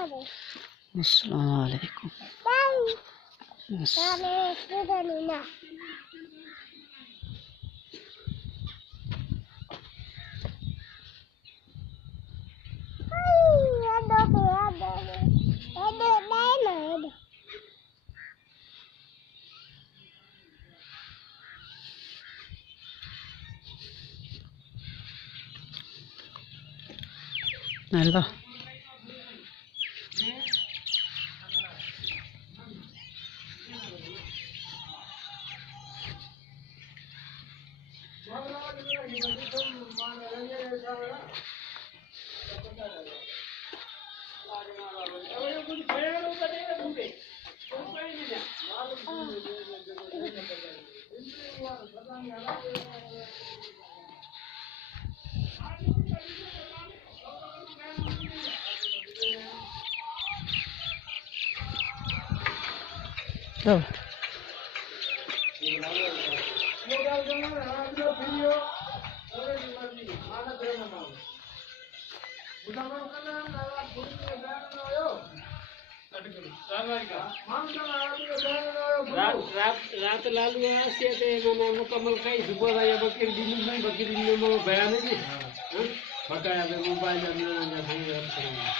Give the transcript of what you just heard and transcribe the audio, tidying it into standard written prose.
Assalamualaikum. Yes. Allah. Oh. रात लालू से मैंने मुकम्मल कई सुबह या बकरी दिन में बकरी दिन में बयान है फटाया मोबाइल अपना